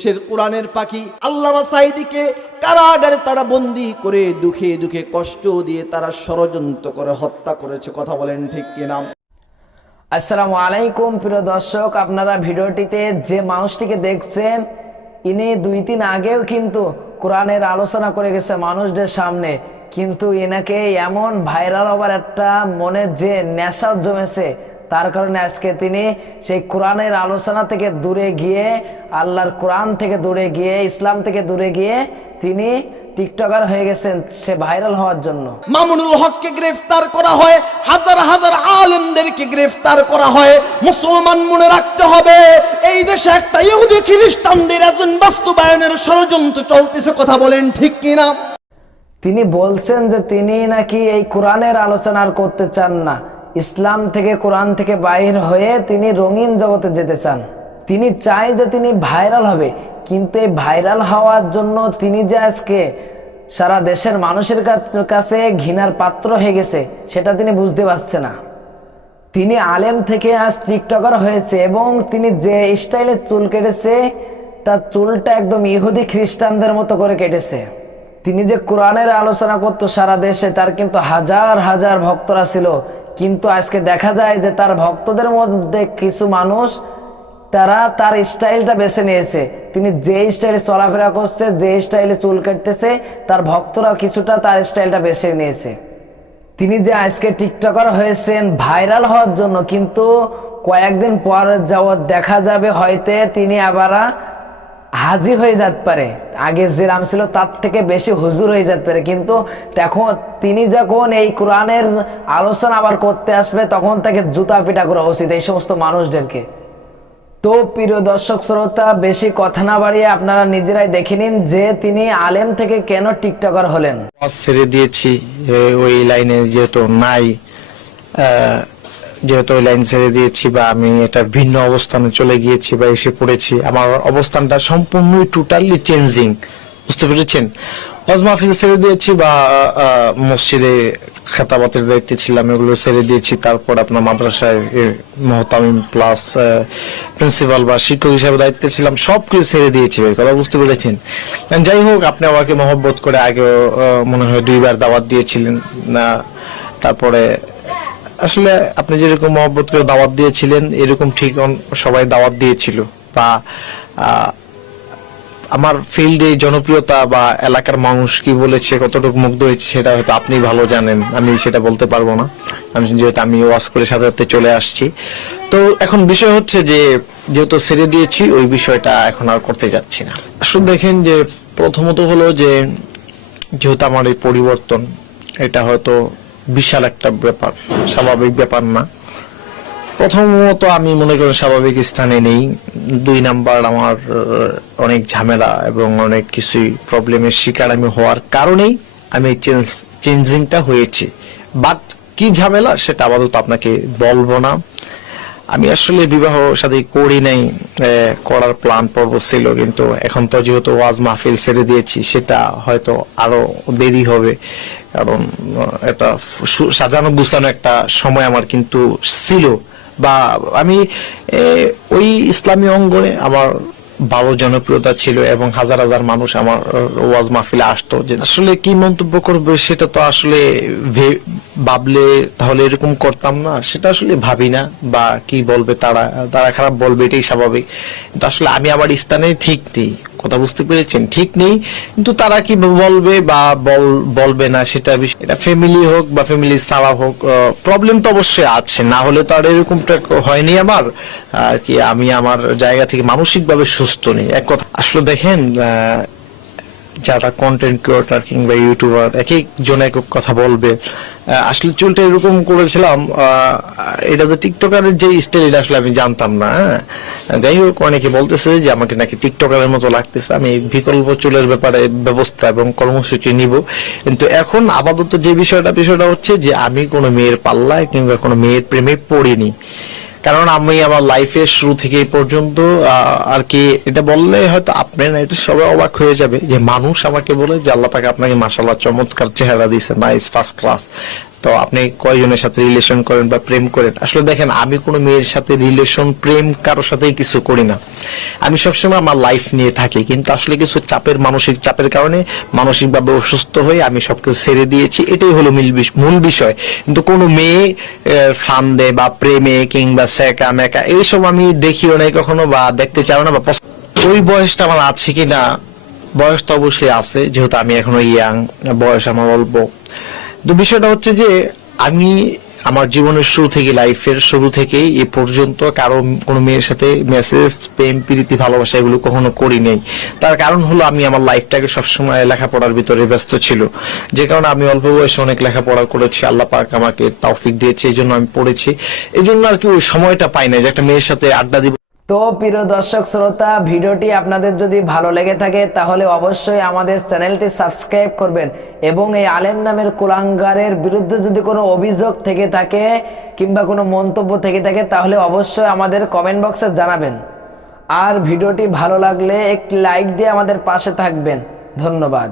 দেশের কোরআনের পাখি আল্লামা সাইদিকে কারাগারে তারা বন্দি করে দুঃখে দুঃখে কষ্ট দিয়ে তারা ষড়যন্ত্র করে, হত্যা করেছে। কথা বলেন ঠিক কিনা? আসসালামু আলাইকুম, প্রিয় দর্শক, আপনারা ভিডিওটিতে যে মানুষটিকে দেখছেন, ইনি দুই দিন আগেও কিন্তু কোরআনের আলোচনা করে গেছে মানুষদের সামনে, কিন্তু এনাকে এমন ভাইরাল হবার একটা মনে যে নেশা জমেছে তার কারণে আজকে তিনি সেই কোরআনের আলোচনা থেকে দূরে গিয়ে আল্লাহর কোরআন থেকে দূরে গিয়ে ইসলাম থেকে দূরে গিয়ে তিনি টিকটকার হয়ে গেছেন সে ভাইরাল হওয়ার জন্য। মামুনুল হককে গ্রেফতার করা হয় হাজার হাজার আলেমদেরকে গ্রেফতার করা হয় মুসলমান মনে রাখতে হবে এই দেশে একটা ইহুদি খ্রিস্টানদের একজন বাস্তবায়নের ষড়যন্ত্র চলতেছে কথা বলেন ঠিক কিনা? তিনি বলছেন যে তিনি নাকি এই কোরআনের আলোচনা আর করতে চান না। ইসলাম থেকে কোরআন থেকে বাইর হয়ে তিনি রঙিন জগতে যেতে চান। তিনি চাই যে তিনি ভাইরাল হবে, কিন্তু এই ভাইরাল হওয়ার জন্য তিনি যে আজকে সারা দেশের মানুষের কাছে ঘৃণার পাত্র হয়ে গেছে, সেটা তিনি বুঝতে পারছে না। তিনি আলেম থেকে আজ টিকটকার হয়েছে এবং তিনি যে স্টাইলে চুল কেটেছে, তার চুলটা একদম ইহুদি খ্রিস্টানদের মতো করে কেটেছে। তিনি যে কোরআনের আলোচনা করতো সারা দেশে, তার কিন্তু হাজার হাজার ভক্তরা ছিল। কিন্তু আজকে দেখা যায় যে তার ভক্তদের মধ্যে কিছু মানুষ, তারা তার স্টাইলটা বেছে নিয়েছে। তিনি যে স্টাইলে চলাফেরা করছে, যে স্টাইলে চুল কাটতেছে, তার ভক্তরা কিছুটা তার স্টাইলটা বেছে নিয়েছে। তিনি যে আজকে টিকটকার হয়েছেন, ভাইরাল হওয়ার জন্য, কিন্তু কয়েকদিন পর যাওয়ার দেখা যাবে, হয়তো তিনি আবার হাজি হয়ে যেতে পারে। আগে যে রাম ছিল, তার থেকে বেশি হুজুর হয়ে যেতে পারে। কিন্তু তখন তিনি যখন এই কোরআনের আলোচনা আবার করতে আসবে, তখন তাকে জুতা পিটা করা উচিত এই সমস্ত মানুষদেরকে। তো প্রিয় দর্শক, শ্রোতা, বেশি কথা না বাড়িয়ে আপনারা নিজেরাই দেখে নিন যে তিনি আলেম থেকে কেন টিকটকার হলেন। ছেড়ে দিয়েছি ওই লাইনে যেহেতু নাই যেহেতু ওই লাইন ছেড়ে দিয়েছি বা আমি এটা ভিন্ন অবস্থানে চলে গিয়েছি বা এসে পড়েছি, আমার অবস্থানটা সম্পূর্ণই টোটালি চেঞ্জিং বুঝতে পেরেছেন? হজ মাহফিল ছেড়ে দিয়েছি বা মসজিদে খেতাবাতের দায়িত্বে ছিলাম, এগুলো ছেড়ে দিয়েছি। তারপর আপনার মাদ্রাসায় মহতামিম প্লাস প্রিন্সিপাল বা শিক্ষক হিসাবে দায়িত্বে ছিলাম সব কিছু ছেড়ে দিয়েছি ভাই, কথা বুঝতে পেরেছেন? যাই হোক, আপনি আমাকে মহব্বত করে আগেও মনে হয় দুইবার দাওয়াত দিয়েছিলেন, না, তারপরে আসলে আপনি যেরকম মহব্বত করে দাওয়াত দিয়েছিলেন, এরকম ঠিক সবাই দাওয়াত দিয়েছিল। বা আমার ফিল্ডে জনপ্রিয়তা বা এলাকার মানুষ কি বলেছে, কতটুকু মুগ্ধ হয়েছে, সেটা হয়তো আপনি ভালো জানেন। আমি সেটা বলতে পারব না। আমি যেহেতু আমি ওয়াজ করে সাথে সাথে চলে আসছি। তো এখন বিষয় হচ্ছে যে, যেহেতু ছেড়ে দিয়েছি, ওই বিষয়টা এখন আর করতে যাচ্ছি না। আসলে দেখেন যে, প্রথমত হলো যে, যেহেতু আমার এই পরিবর্তন, এটা হয়তো বিশাল একটা ব্যাপার, স্বাভাবিক ব্যাপার না। প্রথমত আমি মনে করি স্বাভাবিক স্থানে নেই। দুই নাম্বার আমার অনেক ঝামেলা এবং অনেক কিছুই প্রবলেমের শিকার আমি হওয়ার কারণেই আমি চেঞ্জ, চেঞ্জিংটা হয়েছে। বাট কি ঝামেলা সেটা আপাতত আপনাকে বলব না। আমি আসলে বিবাহ সাথে করি নাই করার প্ল্যান পর্ব ছিল, কিন্তু এখন তো যেহেতু ওয়াজ মাহফিল ছেড়ে দিয়েছি, সেটা হয়তো আরও দেরি হবে। কারণ, এটা সাজানো গুছানো একটা সময় আমার কিন্তু ছিল। বা আমি ওই ইসলামী অঙ্গনে আমার ভালো জনপ্রিয়তা ছিল এবং হাজার হাজার মানুষ আমার ওয়াজ মাহফিলে আসতো। যে আসলে কি মন্তব্য করবে সেটা তো আসলে ভাবলে তাহলে এরকম করতাম না। সেটা আসলে ভাবি না বা কি বলবে তারা তারা খারাপ বলবে এটাই স্বাভাবিক। কিন্তু আসলে আমি আমার স্থানে ঠিক নেই। কথা বুঝতে পেরেছেন? ঠিক নেই। কিন্তু তারা কি বলবে বা বলবে না সেটা এটা ফ্যামিলি হোক বা ফ্যামিলি ছাড়া হোক প্রবলেম তো অবশ্যই আছে। না হলে তো আর এরকমটা হয়নি আমার আর কি, আমি আমার জায়গা থেকে মানসিক ভাবে সুস্থ নেই। এক কথা আসলে দেখেন যারা কন্টেন্ট ক্রিয়েটর কিংবা ইউটিউবার এক একজন এক কথা বলবে। আসলে চুলটা এরকম করেছিলাম এটা তো টিকটকারের যে স্টাইল এটা আসলে আমি জানতাম না হ্যাঁ। যাই হোক, অনেকে বলতেছে যে আমাকে নাকি টিকটকারের মতো লাগতেছে, আমি বিকল্প চুলের ব্যাপারে ব্যবস্থা এবং কর্মসূচি নিব কিন্তু এখন আপাতত যে বিষয়টা বিষয়টা হচ্ছে যে আমি কোনো মেয়ের পাল্লায় কিংবা কোনো মেয়ের প্রেমে পড়িনি কারণ আমি আমার লাইফের শুরু থেকে পর্যন্ত আর কি এটা বললে হয়তো আপনি না, এটা সবাই অবাক হয়ে যাবে যে মানুষ আমাকে বলে যে আল্লাহ পাকে আপনাকে মাসাল্লাহ চমৎকার চেহারা দিয়েছে নাইস ফার্স্ট ক্লাস তো আপনি কয়জনের সাথে রিলেশন করেন বা প্রেম করেন? আসলে দেখেন, আমি কোনো মেয়ের সাথে রিলেশন প্রেম কারোর সাথেই কিছু করি না। আমি সবসময় আমার লাইফ নিয়ে থাকি, কিন্তু আসলে কিছু চাপের মানসিক চাপের কারণে মানসিকভাবে অসুস্থ হয়ে আমি সবকিছু ছেড়ে দিয়েছি। এটাই হলো মূল মূল বিষয়। কিন্তু কোনো মেয়ে ফান্দে বা প্রেমে কিংবা সেকা মেকা, এইসব আমি দেখিও নাই কখনো বা দেখতে চাও না বা ওই বয়সটা আমার আছে কিনা? বয়স তো অবশ্যই আছে, যেহেতু আমি এখনও ইয়াং বয়স আমার অল্প। তো বিষয়টা হচ্ছে যে আমি আমার জীবনের শুরু থেকে, লাইফের শুরু থেকেই এ পর্যন্ত কারও কোনো মেয়ের সাথে মেসেজ, প্রেম, প্রীতি, ভালোবাসা এগুলো কখনো করি নাই। তার কারণ হলো আমি আমার লাইফটাকে সবসময় লেখাপড়ার ভিতরে ব্যস্ত ছিল। যে কারণে আমি অল্প বয়সে অনেক লেখাপড়া করেছি, আল্লাহ পাক আমাকে তৌফিক দিয়েছে এই জন্য আমি পড়েছি। এই জন্য আর কি ওই সময়টা পাই না যে একটা মেয়ের সাথে আড্ডা দিব তো প্রিয় দর্শক শ্রোতা, ভিডিওটি আপনাদের যদি ভালো লেগে থাকে, তাহলে অবশ্যই আমাদের চ্যানেলটি সাবস্ক্রাইব করবেন এবং এই আলেম নামের কুলাঙ্গারের বিরুদ্ধে যদি কোনো অভিযোগ থেকে থাকে কিংবা কোনো মন্তব্য থেকে থাকে, তাহলে অবশ্যই আমাদের কমেন্ট বক্সে জানাবেন। আর ভিডিওটি ভালো লাগলে একটি লাইক দিয়ে আমাদের পাশে থাকবেন। ধন্যবাদ।